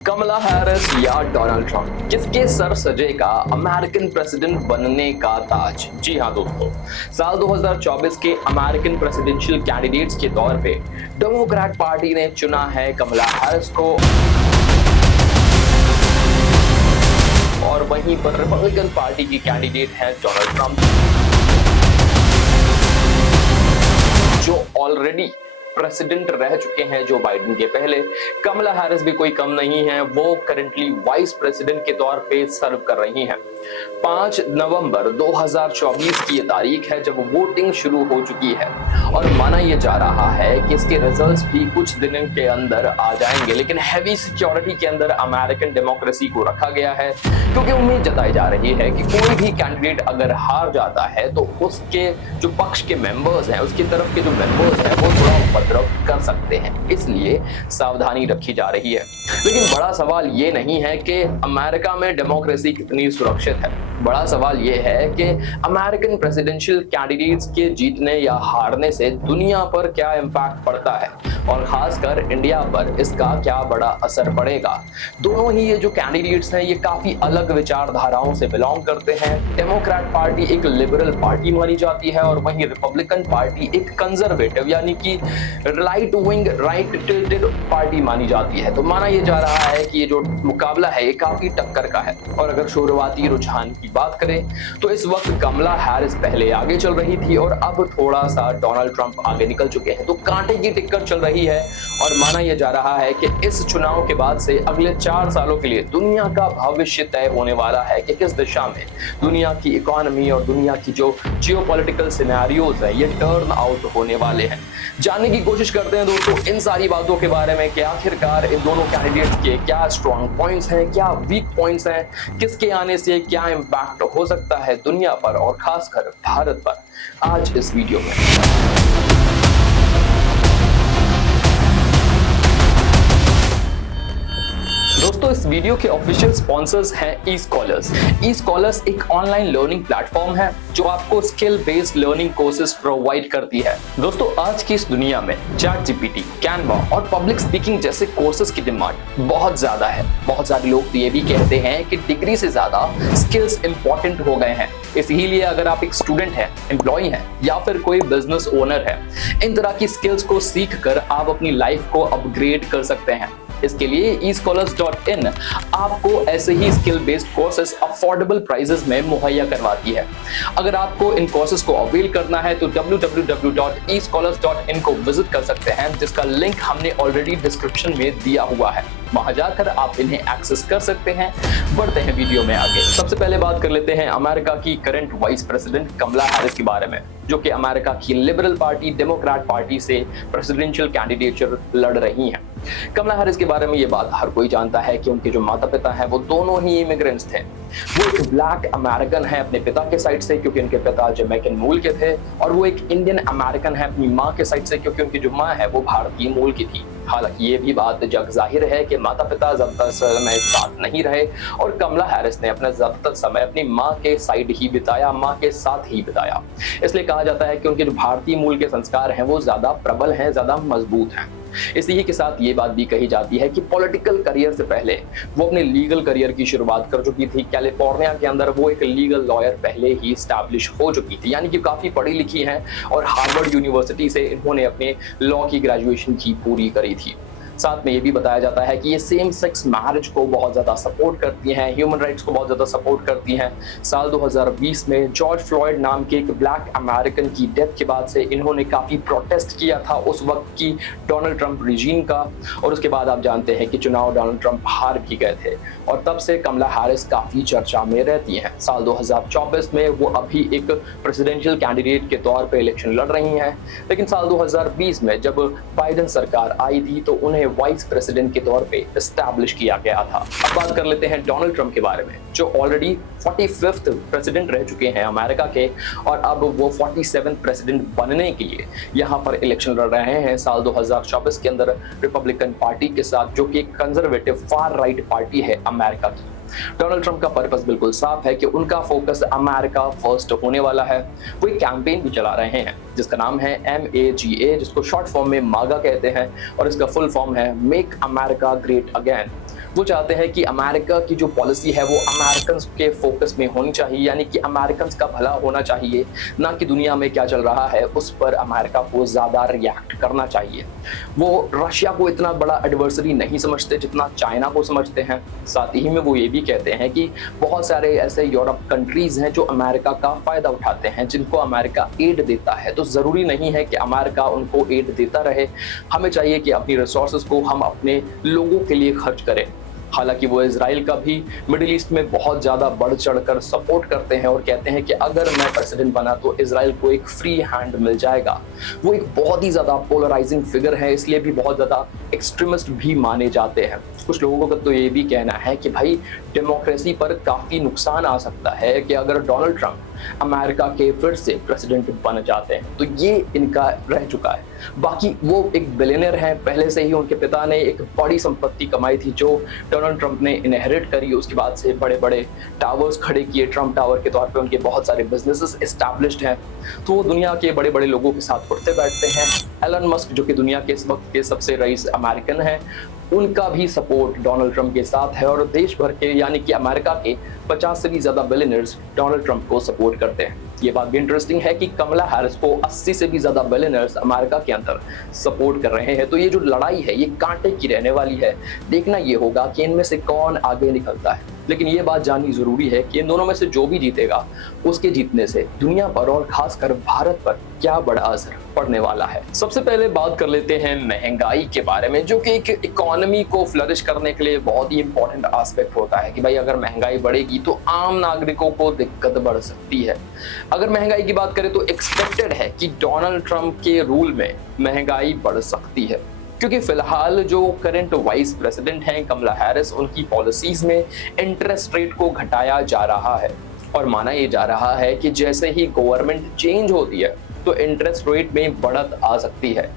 कमला Harris या Donald Trump, किसके sir सजेगा American president बनने का ताज? जी हां दोस्तों, साल 2024 के अमेरिकन प्रेसिडेंशियल कैंडिडेट्स के तौर पे डेमोक्रेट पार्टी ने चुना है कमला हैरिस को, और वहीं पर रिपब्लिकन पार्टी की कैंडिडेट है डोनाल्ड ट्रंप, जो ऑलरेडी प्रेसिडेंट रह चुके हैं जो बाइडेन के पहले। कमला हैरिस भी कोई कम नहीं है, वो करंटली वाइस प्रेसिडेंट के तौर पे सर्व कर रही हैं। 5 नवंबर 2024 की ये तारीख है जब वोटिंग शुरू हो चुकी है, और माना यह जा रहा है कि इसके रिजल्ट्स भी कुछ दिनों के अंदर आ जाएंगे। लेकिन हैवी सिक्योरिटी के अंदर अमेरिकन डेमोक्रेसी को रखा गया है, क्योंकि उम्मीद जताई जा रही है कि कोई भी कैंडिडेट अगर हार जाता है तो उसके जो पक्ष के मेंबर्स हैं, उसकी तरफ के जो मेंबर्स हैं, वो थोड़ा उपद्रव कर सकते हैं, इसलिए सावधानी रखी जा रही है। लेकिन बड़ा सवाल ये नहीं है कि अमेरिका में डेमोक्रेसी कितनी सुरक्षित है, बड़ा सवाल ये है कि अमेरिकन प्रेसिडेंशियल कैंडिडेट्स के जीतने या हारने से दुनिया पर क्या इंपैक्ट पड़ता है, और खासकर इंडिया पर इसका क्या बड़ा असर पड़ेगा। दोनों ही ये जो कैंडिडेट्स हैं, ये काफी अलग विचारधाराओं से बिलोंग करते हैं। डेमोक्रेट पार्टी एक लिबरल पार्टी मानी जाती है, और वहीं रिपब्लिकन पार्टी एक कंजर्वेटिव यानी कि right wing, right tilted party मानी जाती है। तो माना यह जा रहा है कि ये जो मुकाबला है ये काफी टक्कर का है। और अगर शुरुआती रुझान की बात करें तो इस वक्त कमला हैरिस पहले आगे चल रही थी, और अब थोड़ा सा डोनाल्ड ट्रंप आगे निकल चुके हैं। तो कांटे की टिक्कर चल रही है, और माना यह जा रहा है कि इस चुनाव के बाद से अगले 4 सालों के लिए दुनिया का भविष्य तय होने वाला है कि किस दिशा में दुनिया की इकोनॉमी और दुनिया की जो जियोपॉलिटिकल सिनेरियोज है ये टर्न आउट होने वाले हैं। जानने की कोशिश करते हैं दोस्तों इन सारी बातों के बारे में कि आखिरकार इन दोनों कैंडिडेट्स के क्या स्ट्रॉन्ग पॉइंट्स हैं, क्या वीक पॉइंट्स हैं, किसके आने से क्या इंपैक्ट हो सकता है दुनिया पर और खासकर भारत पर, आज इस वीडियो में। दोस्तों, इस वीडियो के ऑफिशियल स्पॉन्सर्स हैं ई-स्कॉलर्स। ई-स्कॉलर्स एक ऑनलाइन लर्निंग प्लेटफॉर्म है जो आपको skill based learning courses provide करती है। दोस्तों, आज की इस दुनिया में चैट जीपीटी, कैनवा और पब्लिक स्पीकिंग जैसे कोर्सेज की डिमांड बहुत ज्यादा है। बहुत सारे लोग तो ये भी कहते हैं कि डिग्री से ज्यादा स्किल्स इंपॉर्टेंट हो गए हैं। इसीलिए अगर आप एक स्टूडेंट हैं, एम्प्लॉय हैं या फिर कोई बिजनेस ओनर है, इन तरह की स्किल्स को सीख कर आप अपनी लाइफ को अपग्रेड कर सकते हैं। इसके लिए escholars.in आपको ऐसे ही skill based courses affordable prices में मुहैया करवाती है। अगर आपको इन कोर्सेज को अवेल करना है तो www.escholars.in को विजिट कर सकते हैं, जिसका लिंक हमने ऑलरेडी डिस्क्रिप्शन में दिया हुआ है। वहां जाकर आप इन्हें एक्सेस कर सकते हैं। बढ़ते हैं वीडियो में आगे। सबसे पहले बात कर लेते हैं अमेरिका की current vice president Kamala Harris के बारे में, जो कि अमेरिका की लिबरल पार्टी डेमोक्रेट पार्टी से प्रेसिडेंशियल कैंडिडेचर लड़ रही हैं। कमला हैरिस के बारे में ये बात हर कोई जानता है कि उनके जो माता पिता हैं वो दोनों ही इमिग्रेंट्स थे। वो एक ब्लैक अमेरिकन है अपने पिता के साइड से, क्योंकि उनके पिता जमैकन मूल के थे, और वो एक इंडियन अमेरिकन है अपनी माँ के साइड से, क्योंकि उनकी जो माँ है वो भारतीय मूल की थी। हालांकि ये भी बात जग जाहिर है कि माता पिता ज्यादातर समय साथ नहीं रहे, और कमला हैरिस ने अपना ज्यादातर समय अपनी माँ के साइड ही बिताया, माँ के साथ ही बिताया। इसलिए कहा जाता है कि उनके जो भारतीय मूल के संस्कार हैं वो ज्यादा प्रबल हैं, ज्यादा मजबूत हैं। इसी के साथ ये बात भी कही जाती है कि पॉलिटिकल करियर से पहले वो अपने लीगल करियर की शुरुआत कर चुकी थी। कैलिफोर्निया के अंदर वो एक लीगल लॉयर पहले ही स्टैब्लिश हो चुकी थी, यानी कि काफी पढ़ी लिखी हैं, और हार्वर्ड यूनिवर्सिटी से इन्होंने अपने लॉ की ग्रेजुएशन की पूरी करी थी। साथ में ये भी बताया जाता है कि ये सेम सेक्स मैरिज को बहुत ज्यादा सपोर्ट करती हैं, ह्यूमन राइट्स को बहुत ज्यादा सपोर्ट करती हैं। साल 2020 में जॉर्ज फ्लॉयड नाम के एक ब्लैक अमेरिकन की डेथ के बाद से इन्होंने काफी प्रोटेस्ट किया था उस वक्त की डोनाल्ड ट्रंप रिजीम का, और उसके बाद आप जानते हैं कि चुनाव डोनाल्ड ट्रंप हार भी गए थे, और तब से कमला हैरिस काफी चर्चा में रहती हैं। साल 2024 में वो अभी एक प्रेसिडेंशियल कैंडिडेट के तौर पे इलेक्शन लड़ रही हैं, लेकिन साल 2020 में जब बाइडेन सरकार आई थी तो उन्हें वाइस प्रेसिडेंट के तौर पे एस्टैब्लिश किया गया था। अब बात कर लेते हैं डोनाल्ड ट्रंप के बारे में, जो ऑलरेडी 45th प्रेसिडेंट रह चुके हैं अमेरिका के, और अब वो 47th प्रेसिडेंट बनने के लिए यहाँ पर इलेक्शन लड़ रहे हैं साल 2024 के अंदर रिपब्लिकन पार्टी के साथ, जो कि एक कंजर्वेटिव फार राइट पार्टी है अमेरिका की। डोनाल्ड ट्रंप का पर्पस बिल्कुल साफ है कि उनका फोकस अमेरिका फर्स्ट होने वाला है। वो एक कैंपेन भी चला रहे हैं जिसका नाम है MAGA, जिसको शॉर्ट फॉर्म में मागा कहते हैं, और इसका फुल फॉर्म है मेक अमेरिका ग्रेट अगेन। वो चाहते हैं कि अमेरिका की जो पॉलिसी है वो अमेरिकन के फोकस में होनी चाहिए, यानी कि अमेरिकन का भला होना चाहिए, ना कि दुनिया में क्या चल रहा है उस पर अमेरिका को ज्यादा रिएक्ट करना चाहिए। वो रशिया को इतना बड़ा एडवर्सरी नहीं समझते जितना चाइना को समझते हैं। साथ ही में वो ये भी कहते हैं कि बहुत सारे ऐसे यूरोप कंट्रीज हैं जो अमेरिका का फायदा उठाते हैं, जिनको अमेरिका एड देता है, तो जरूरी नहीं है कि अमेरिका उनको एड देता रहे। हमें चाहिए कि अपनी रिसोर्सेज को हम अपने लोगों के लिए खर्च करें। हालांकि वो इजराइल का भी मिडिल ईस्ट में बहुत ज़्यादा बढ़ चढ़कर सपोर्ट करते हैं और कहते हैं कि अगर मैं प्रेसिडेंट बना तो इजराइल को एक फ्री हैंड मिल जाएगा। वो एक बहुत ही ज़्यादा पोलराइजिंग फिगर है, इसलिए भी बहुत ज़्यादा एक्सट्रीमिस्ट भी माने जाते हैं। कुछ लोगों का तो ये भी कहना है कि भाई डेमोक्रेसी पर काफ़ी नुकसान आ सकता है कि अगर डोनाल्ड ट्रंप अमेरिका के फिर से प्रेसिडेंट बन जाते हैं, तो ये इनका रह चुका है। बाकी वो एक बिलियनर हैं, पहले से ही उनके पिता ने एक बड़ी संपत्ति कमाई थी जो डोनाल्ड ट्रंप ने इनहेरिट करी। उसके बाद से बड़े बड़े टावर्स खड़े किए, ट्रंप टावर के तौर पे उनके बहुत सारे बिजनेसेस एस्टैब्लिश्ड हैं। तो वो दुनिया के बड़े बड़े लोगों के साथ उठते बैठते हैं। एलन मस्क जो कि दुनिया के इस वक्त के सबसे रईस अमेरिकन हैं, उनका भी सपोर्ट डोनाल्ड ट्रंप के साथ है और देश भर के यानी कि अमेरिका के 50 से भी ज्यादा बिलियनर्स डोनाल्ड ट्रंप को सपोर्ट करते हैं। ये बात भी इंटरेस्टिंग है कि कमला हैरिस को 80 से भी ज्यादा बिलियनर्स अमेरिका के अंदर सपोर्ट कर रहे हैं। तो ये जो लड़ाई है ये कांटे की रहने वाली है। देखना ये होगा कि इनमें से कौन आगे निकलता है। लेकिन ये बात जाननी जरूरी है कि इन दोनों में से जो भी जीतेगा उसके जीतने से दुनिया पर और खासकर भारत पर क्या बड़ा असर पड़ने वाला है। सबसे पहले बात कर लेते हैं महंगाई के बारे में, जो कि एक इकोनॉमी को फ्लरिश करने के लिए बहुत ही इंपॉर्टेंट एस्पेक्ट होता है कि भाई अगर महंगाई बढ़ेगी तो आम नागरिकों को दिक्कत बढ़ सकती है। अगर महंगाई की बात करें तो एक्सपेक्टेड है कि डोनाल्ड ट्रंप के रूल में महंगाई बढ़ सकती है, क्योंकि फिलहाल जो करंट वाइस प्रेसिडेंट हैं कमला हैरिस, उनकी पॉलिसीज में इंटरेस्ट रेट को घटाया जा रहा है और माना यह जा रहा है कि जैसे ही गवर्नमेंट चेंज होती है तो इंटरेस्ट रेट में बढ़त आ सकती है।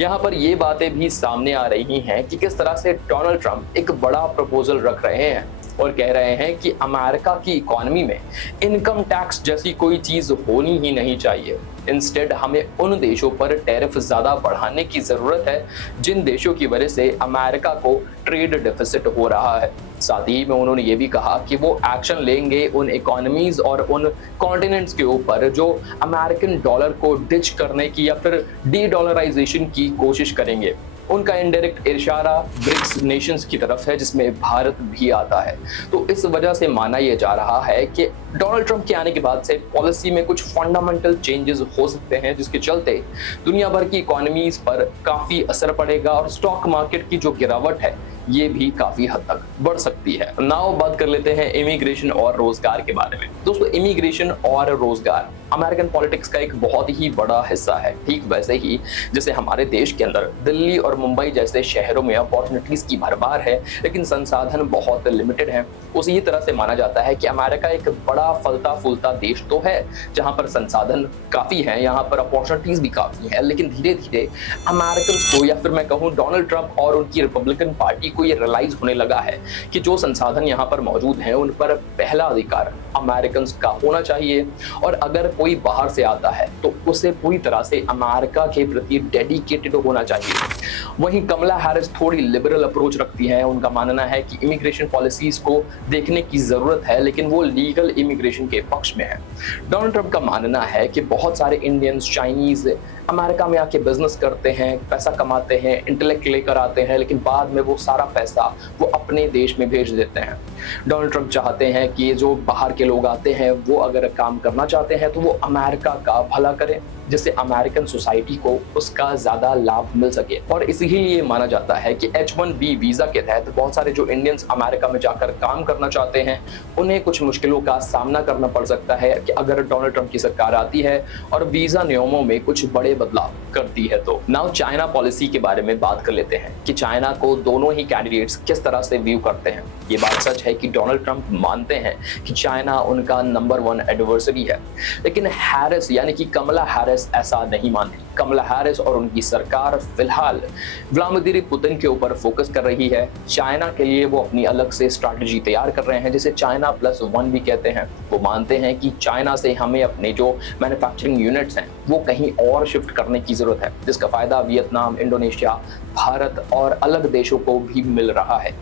यहाँ पर ये बातें भी सामने आ रही हैं कि किस तरह से डोनाल्ड ट्रंप एक बड़ा प्रपोजल रख रहे हैं और कह रहे हैं कि अमेरिका की इकोनॉमी में इनकम टैक्स जैसी कोई चीज होनी ही नहीं चाहिए। इंस्टेड हमें उन देशों पर टैरिफ ज्यादा बढ़ाने की जरूरत है जिन देशों की वजह से अमेरिका को ट्रेड डेफिसिट हो रहा है। साथ ही में उन्होंने ये भी कहा कि वो एक्शन लेंगे उन इकोनॉमीज और उन कॉन्टिनेंट्स के ऊपर जो अमेरिकन डॉलर को डिच करने की या फिर डी डॉलराइजेशन की कोशिश करेंगे। उनका इनडायरेक्ट इशारा ब्रिक्स नेशंस की तरफ है जिसमें भारत भी आता है। तो इस वजह से माना यह जा रहा है कि डोनाल्ड ट्रंप के आने के बाद से पॉलिसी में कुछ फंडामेंटल चेंजेस हो सकते हैं जिसके चलते दुनिया भर की इकोनॉमीज पर काफी असर पड़ेगा और स्टॉक मार्केट की जो गिरावट है ये भी काफी हद तक बढ़ सकती है। नाउ बात कर लेते हैं इमिग्रेशन और रोजगार के बारे में। दोस्तों, इमिग्रेशन और रोजगार अमेरिकन पॉलिटिक्स का एक बहुत ही बड़ा हिस्सा है। ठीक वैसे ही जैसे हमारे देश के अंदर दिल्ली और मुंबई जैसे शहरों में अपॉर्चुनिटीज की भरमार है लेकिन संसाधन बहुत लिमिटेड हैं, उसी तरह से माना जाता है कि अमेरिका एक बड़ा फलता फूलता देश तो है जहां पर संसाधन काफी हैं, यहाँ पर अपॉर्चुनिटीज भी काफी हैं, लेकिन धीरे धीरे अमेरिकन को या फिर मैं कहूँ डोनाल्ड ट्रंप और उनकी रिपब्लिकन पार्टी को ये रियलाइज होने लगा है कि जो संसाधन यहाँ पर मौजूद हैं उन पर पहला अधिकार अमेरिकन का होना चाहिए और अगर कोई बाहर से आता है तो उसे पूरी तरह से अमेरिका के प्रति डेडिकेटेड होना चाहिए। वहीं कमला हैरिस थोड़ी लिबरल अप्रोच रखती है। उनका मानना है कि इमिग्रेशन पॉलिसीज को देखने की जरूरत है लेकिन वो लीगल इमिग्रेशन के पक्ष में है। डोनाल्ड ट्रंप का मानना है कि बहुत सारे इंडियंस, चाइनीज अमेरिका में आके बिजनेस करते हैं, पैसा कमाते हैं, इंटेलेक्ट लेकर आते हैं, लेकिन बाद में वो सारा पैसा वो अपने देश में भेज देते हैं। डोनाल्ड ट्रंप चाहते हैं कि जो बाहर के लोग आते हैं वो अगर काम करना चाहते हैं तो वो अमेरिका का भला करें जिससे अमेरिकन सोसाइटी को उसका ज्यादा लाभ मिल सके। और इसीलिए माना जाता है कि H-1B वीजा के तहत बहुत सारे जो इंडियंस अमेरिका में जाकर काम करना चाहते हैं उन्हें कुछ मुश्किलों का सामना करना पड़ सकता है कि अगर डोनाल्ड ट्रंप की सरकार आती है और वीजा नियमों में कुछ बड़े बदलाव करती है। तो नाउ चाइना पॉलिसी के बारे में बात कर लेते हैं कि चाइना को दोनों ही कैंडिडेट्स किस तरह से व्यू करते हैं। ये बात सच है कि डोनाल्ड ट्रंप मानते हैं कि चाइना उनका नंबर 1 एडवर्सरी है, लेकिन हैरिस यानी कि कमला हैरिस हैरिस ऐसा नहीं मानती। कमला हैरिस और उनकी सरकार फिलहाल व्लादिमीर पुतिन के ऊपर फोकस कर रही है। चाइना के लिए वो अपनी अलग से स्ट्रैटेजी तैयार कर रहे हैं, जिसे चाइना +1 भी कहते हैं। वो मानते हैं कि चाइना से हमें अपने जो मैन्युफैक्चरिंग यूनिट्स हैं वो कहीं और शिफ्ट करने की जरूरत है, जिसका फायदा वियतनाम, इंडोनेशिया, भारत और अलग देशों को भी मिल रहा है।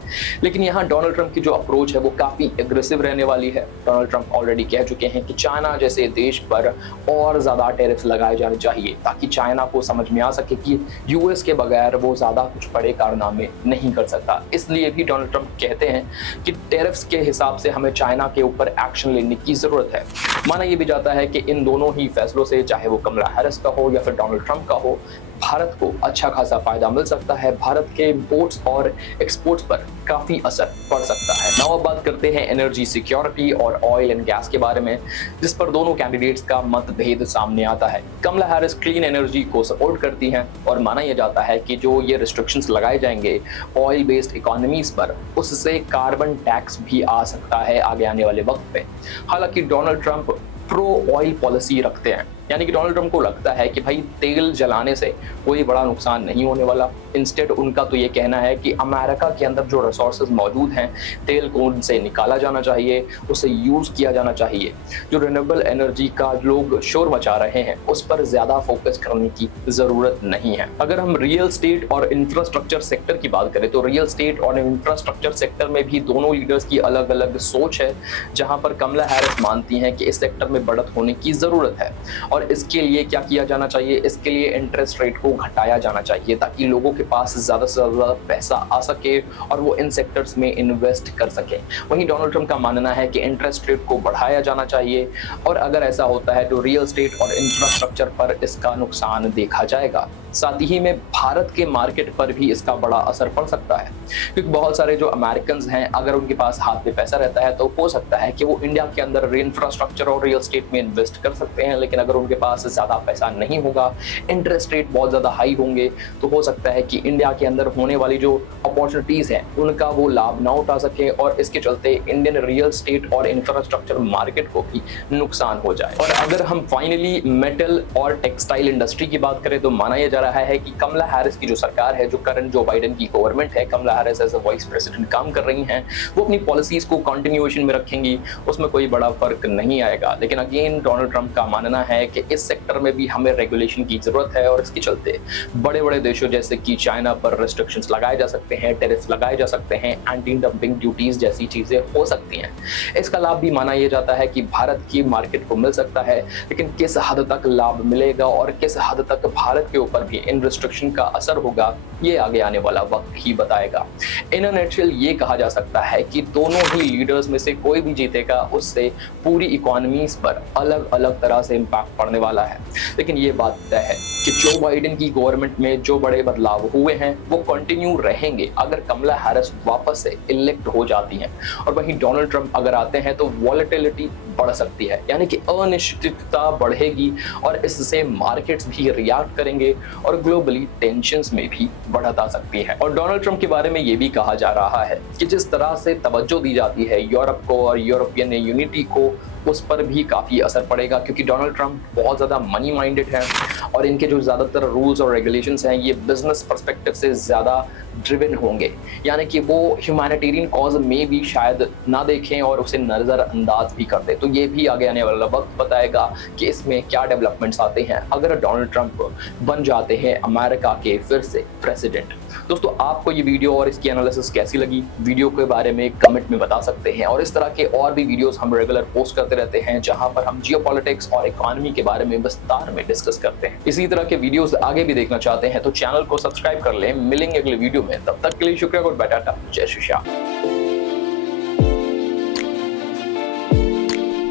लेकिन यहाँ डोनाल्ड ट्रंप की जो अप्रोच है वो काफी एग्रेसिव रहने वाली है। डोनाल्ड ट्रंप ऑलरेडी कह चुके हैं कि चाइना जैसे देश पर और ज्यादा टैरिफ लगाए जाने चाहिए, ताकि चाइना को समझ में आ सके कि यूएस के बगैर वो ज्यादा कुछ बड़े कारनामे नहीं कर सकता। इसलिए भी डोनाल्ड ट्रंप कहते हैं कि टैरिफ्स के हिसाब से हमें चाइना के ऊपर एक्शन लेने की जरूरत है। माना यह भी जाता है कि इन दोनों ही फैसलों से, चाहे वो कमला हैरिस का हो या फिर डोनाल्ड ट्रंप का हो, भारत को अच्छा खासा फायदा मिल सकता है। भारत के इंपोर्ट्स और एक्सपोर्ट्स पर काफी असर पड़ सकता है। नाउ अब बात करते हैं एनर्जी सिक्योरिटी और ऑयल एंड गैस के बारे में, जिस पर दोनों कैंडिडेट्स का मतभेद सामने आता है। कमला हैरिस क्लीन एनर्जी को सपोर्ट करती हैं और माना यह जाता है कि जो ये रिस्ट्रिक्शंस लगाए जाएंगे ऑयल बेस्ड इकोनॉमीज पर, उससे कार्बन टैक्स भी आ सकता है आगे आने वाले वक्त पे। हालांकि Donald Trump pro oil policy रखते हैं, यानी कि डोनाल्ड ट्रंप को लगता है कि भाई तेल जलाने से कोई बड़ा नुकसान नहीं होने वाला। इंस्टेड उनका तो ये कहना है कि अमेरिका के अंदर जो रिसोर्सेज मौजूद हैं, तेल को उनसे निकाला जाना चाहिए, उसे यूज़ किया जाना चाहिए। जो रिन्यूएबल एनर्जी का लोग शोर मचा रहे हैं उस पर ज़्यादा फोकस करने की ज़रूरत नहीं है। अगर हम रियल स्टेट और इंफ्रास्ट्रक्चर सेक्टर की बात करें तो रियल स्टेट और इंफ्रास्ट्रक्चर सेक्टर में भी दोनों लीडर्स की अलग अलग सोच है, जहाँ पर कमला हैरिस मानती हैं कि इस सेक्टर में बढ़त होने की ज़रूरत है। और इसके लिए क्या किया जाना चाहिए? इसके लिए इंटरेस्ट रेट को घटाया जाना चाहिए, ताकि लोगों के पास ज्यादा से ज्यादा पैसा आ सके और वो इन सेक्टर्स में इन्वेस्ट कर सके। वहीं डोनाल्ड ट्रंप का मानना है कि इंटरेस्ट रेट को बढ़ाया जाना चाहिए, और अगर ऐसा होता है तो रियल स्टेट और इंफ्रास्ट्रक्चर पर इसका नुकसान देखा जाएगा। साथ ही में भारत के मार्केट पर भी इसका बड़ा असर पड़ सकता है, क्योंकि बहुत सारे जो अमेरिकन हैं, अगर उनके पास हाथ में पैसा रहता है तो हो सकता है कि वो इंडिया के अंदर इंफ्रास्ट्रक्चर और रियल स्टेट में इन्वेस्ट कर सकते हैं। लेकिन अगर उनके पास ज्यादा पैसा नहीं होगा, इंटरेस्ट रेट बहुत ज्यादा हाई होंगे, तो हो सकता है कि इंडिया के अंदर होने वाली जो अपॉर्चुनिटीज हैं उनका वो लाभ ना उठा सके, और इसके चलते इंडियन रियल स्टेट और इंफ्रास्ट्रक्चर मार्केट को भी नुकसान हो जाए। और अगर हम फाइनली मेटल और टेक्सटाइल इंडस्ट्री की बात करें तो माना यह रहा है कि कमला हैरिस की जो सरकार है, जो करंट जो बाइडेन की गवर्नमेंट है, Kamala Harris as a vice president काम कर रही हैं, वो अपनी पॉलिसीज को कंटिन्यूएशन में रखेंगी, उसमें कोई बड़ा फर्क नहीं आएगा। लेकिन अगेन डोनाल्ड ट्रंप का मानना है कि इस सेक्टर में भी हमें रेगुलेशन की जरूरत है, और इसके चलते बड़े बड़े देशों जैसे कि चाइना पर रिस्ट्रिक्शंस लगाए जा सकते हैं, टैरिफ लगाए जा सकते हैं, एंटी डंपिंग ड्यूटीज जैसी चीजें हो सकती हैं। इसका लाभ भी माना यह जाता है कि भारत की मार्केट को मिल सकता है, लेकिन किस हद तक लाभ मिलेगा और किस हद तक भारत के ऊपर भी इन रिस्ट्रिक्शन का असर होगा, ये आगे आने वाला वक्त ही बताएगा। इन अ नटशेल ये कहा जा सकता है कि दोनों ही लीडर्स में से कोई भी जीतेगा, उससे पूरी इकोनॉमीज पर अलग अलग तरह से इंपैक्ट पड़ने वाला है। लेकिन ये बात तय है कि जो बाइडेन की गवर्नमेंट में जो बड़े बदलाव हुए हैं वो कंटिन्यू रहेंगे अगर कमला हैरिस वापस से इलेक्ट हो जाती हैं। और वहीं डोनाल्ड ट्रंप अगर आते हैं तो वॉलेटिलिटी बढ़ सकती है, यानी कि अनिश्चितता बढ़ेगी, और इससे मार्केट्स भी रिएक्ट करेंगे और ग्लोबली टेंशंस में भी बढ़त आ सकती है। और डोनाल्ड ट्रंप के बारे में ये भी कहा जा रहा है कि जिस तरह से तवज्जो दी जाती है यूरोप को और यूरोपियन यूनिटी को, उस पर भी काफ़ी असर पड़ेगा, क्योंकि डोनाल्ड ट्रंप बहुत ज़्यादा मनी माइंडेड है और इनके जो ज़्यादातर रूल्स और रेगुलेशंस हैं ये बिजनेस पर्सपेक्टिव से ज़्यादा ड्रिवन होंगे, यानी कि वो ह्यूमैनिटेरियन कॉज में भी शायद ना देखें और उसे नज़रअंदाज भी कर दे। तो ये भी आगे आने वाला वक्त बताएगा कि इसमें क्या डेवलपमेंट्स आते हैं अगर डोनाल्ड ट्रंप बन जाते हैं अमेरिका के फिर से प्रेसिडेंट। दोस्तों, आपको ये वीडियो और इसकी एनालिसिस कैसी लगी, वीडियो के बारे में कमेंट में बता सकते हैं। और इस तरह के और भी वीडियोस हम रेगुलर पोस्ट करते रहते हैं, जहां पर हम जियोपॉलिटिक्स और इकोनॉमी के बारे में विस्तार में डिस्कस करते हैं। इसी तरह के वीडियोस आगे भी देखना चाहते हैं तो चैनल को सब्सक्राइब कर लें। मिलेंगे अगले वीडियो में, तब तक के लिए शुक्रिया, गुड बाय, टाटा, जय श्री श्याम।